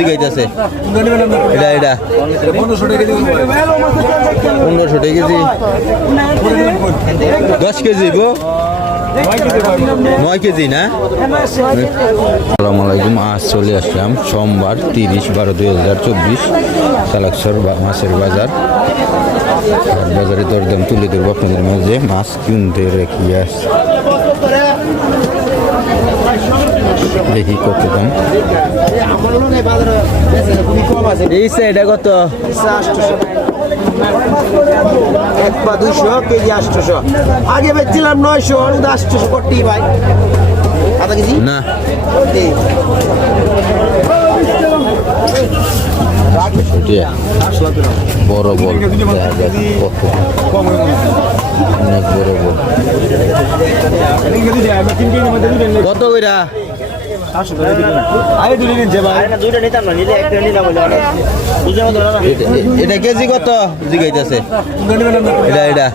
জিগাইতেছে এটা এটা। পনেরোশো টাকা কেজি। দশ কেজি গো নয় কেজি না? আসসালামু আলাইকুম আজ চলে আসলাম সোমবার তিরিশ বারো দুই হাজার চব্বিশ সালাকসর মাছের বাজার। বাজারে দরদাম তুলে ধরবো আপনাদের মাঝে। মাছ কিনতে রেখে আসছে। দেখি কত দাম। এই এটা কত? এক বা দুশো কেজি আটশোশো। আগে বেচছিলাম নয়শো আটশোশো করতেই ভাই। আধা কেজি? না। বড় বল। অনেক বড় বল। কত কইরা? এটা- এটা কেজি কত? জিগাইতেছে। এটা এটা।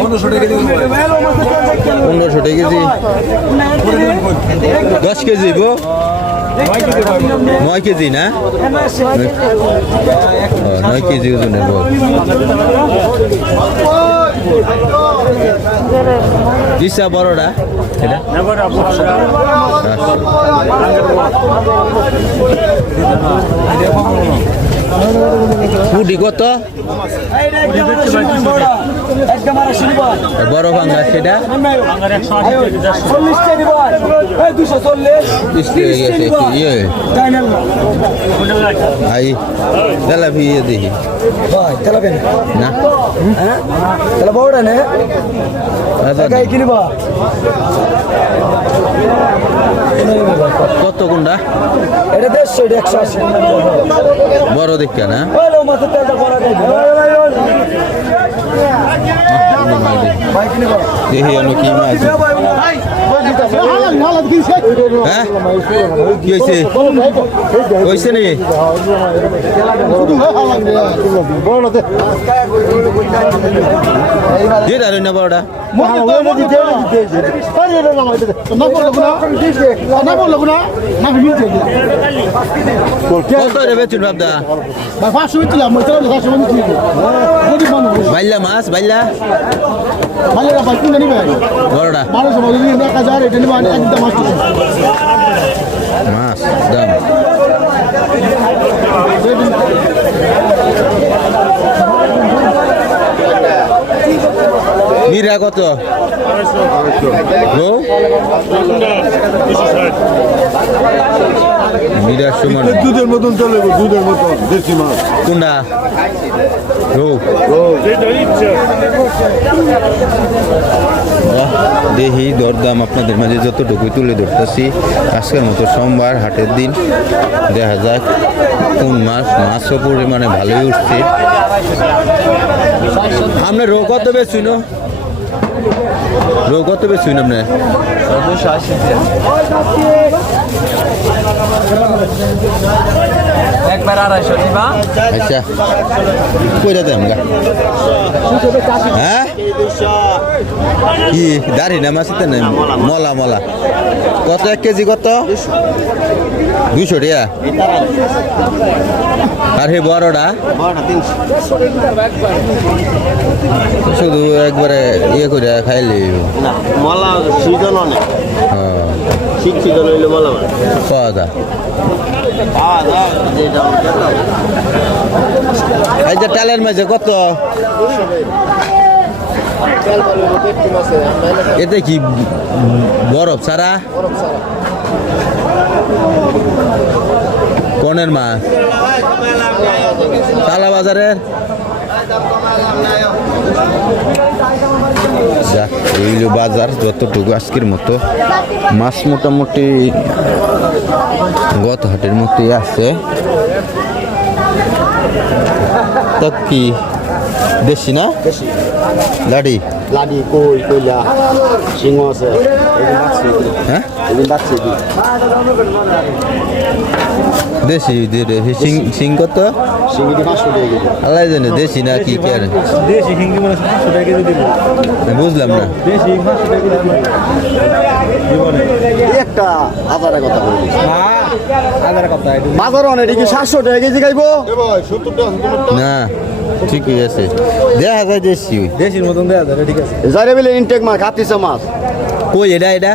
পনেরোশো টাকা কেজি। দশ কেজি গো। নয় কেজি না? নয় কেজি ওজনের বল। দিশা বড়টা। এটা? পুডি কত বড় ভাঙ্গা সেটা দেখি না তাহলে বড়টা নে কিনবা কত কোনটা এটা দেড়শো এটা একশো আশি। বড় দেখা না হ্যালো মাছের তেলটা দেখি কি মাছ? হ্যাঁ কি হয়েছে? হয়েছে? নি দিয়ে দাঁড়িয়ে না বড়টা বাইল্লা মাছ বাইল্লা বড়টা মাছ দাম। মিরা কত? মিরার সমান। দুধের মতন চলে দুধের মতন দেশি মাছ। কোনটা? গো। দেখি দরদাম আপনাদের মাঝে যতটুকু তুলে ধরতেছি আজকের মতো সোমবার হাটের দিন। দেখা যাক কোন মাছ মাছও পরিমাণে ভালোই উঠছে। আপনার রো কত বেশুন রো কত বেশুন আপনার একবার আড়াইশো আচ্ছা কই দেন গা। হ্যাঁ? কি দাড়ি না মাছ না মলা মলা। কত এক কেজি কত? দুশো টাকা। আর হে বড়টা? শুধু একবারে ইয়ে করে খাইলে মলা সিজন অনেক। শীত সিজন হইলে মলা পাওয়া যায়। পাওয়া যায় যেটা এই যে টালের মাঝে কত? এতে কি বরফ সারা কনের মাছ। তালা বাজারের? বাজার যতটুকু আজকের মতো। মাছ মোটামুটি গত হাটের মতোই আছে। তো কি? দেশি না? লাডি। লাডি কই কইলা সিংহ আছে হ্যাঁ? দেশি সিং সিং কত? পাঁচশো টাকা কেজি। আল্লাহ জানে দেশি না কি কে মানে বুঝলাম না। একটা হাজারের কথা বলি। হাজার কথা বাজার অনেক কি সাতশো টাকা কেজি খাইবো? না। ঠিকই আছে। দেখা যায় দেশি। দেশির মতন দেওয়া যাবে ঠিক আছে। যারে বলে ইনটেক মাছ খাতিছে মাছ কই এটা এটা?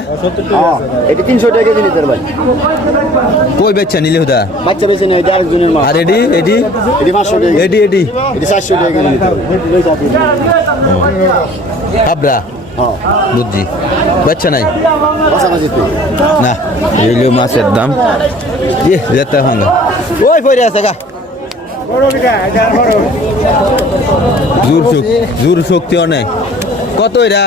এটি তিনশো টাকা কেজি নিতে ভাই কই বাচ্চা নিলে হুদা? বাচ্চা বেছে নেই আরেকজনের মাছ আর এডি এডি এটি পাঁচশো টাকা। এডি এডি এটি চারশো টাকা কেজি নিতে হাবড়া? বুঝছি। বাচ্চা নাই? না এইগুলো মাছের দাম। ইয়ে যেতে ভাঙা ওই পরে আছে গা। জোর শক্তি জোর শক্তি অনেক। কত এরা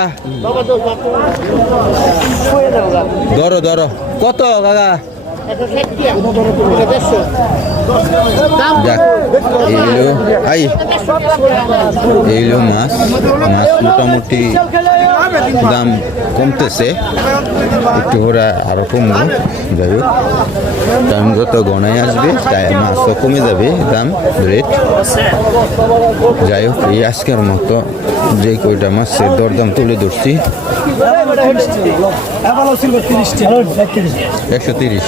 ধরো ধরো। কত, কাকা? এইগুলো মাছ। মাছ মোটামুটি দাম কমতেছে, একটু করে আরও কমবে। যাই হোক টাইম যত গণায় আসবে, তাই মাছও কমে যাবে, দাম রেট যাই হোক, এই আজকের মতো যে কয়টা মাছের দরদাম তুলে ধরছি। একশো তিরিশ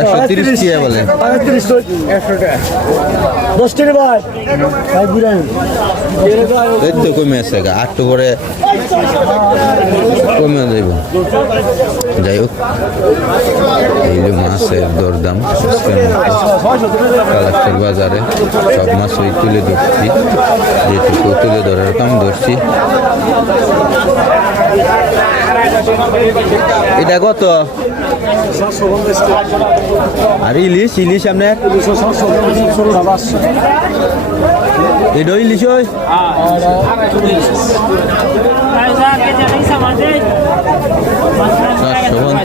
একশো তিরিশ কি বলে। এই তো কমে আছে গা। আটটু পরে কমে যাই হোক এইগুলো মাছের দরদাম মতো বাজারে সব মাছ ওই তুলে ধরছি যেটুকু তুলে ধরার কাম ধরছি এটা কত আর ইলিশ ইলিশ আপনার এটা ইলিশ ওই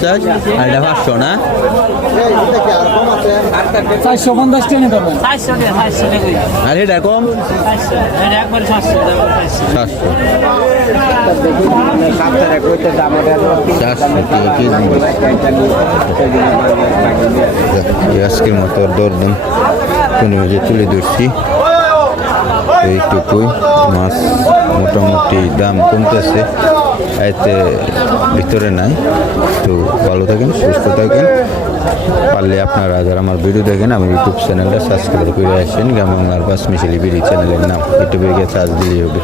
পঞ্চাশ আর এটা পাঁচশো না? আর এটা কম? আজকের মতো দরদাম কোনো যে তুলে ধরছি। এইটুকুই মাছ মোটামুটি দাম কমতেছে। এতে ভিতরে নাই। তো ভালো থাকেন, সুস্থ থাকেন। পারলে আপনারা যারা আমার ভিডিও দেখেন, আমার ইউটিউব চ্যানেলটা সাবস্ক্রাইব করে আসেন। গ্রাম বাংলার বাস মিশালি বিড়ি চ্যানেলের নাম। ইউটিউবে গিয়ে সার্চ দিলেই হবে।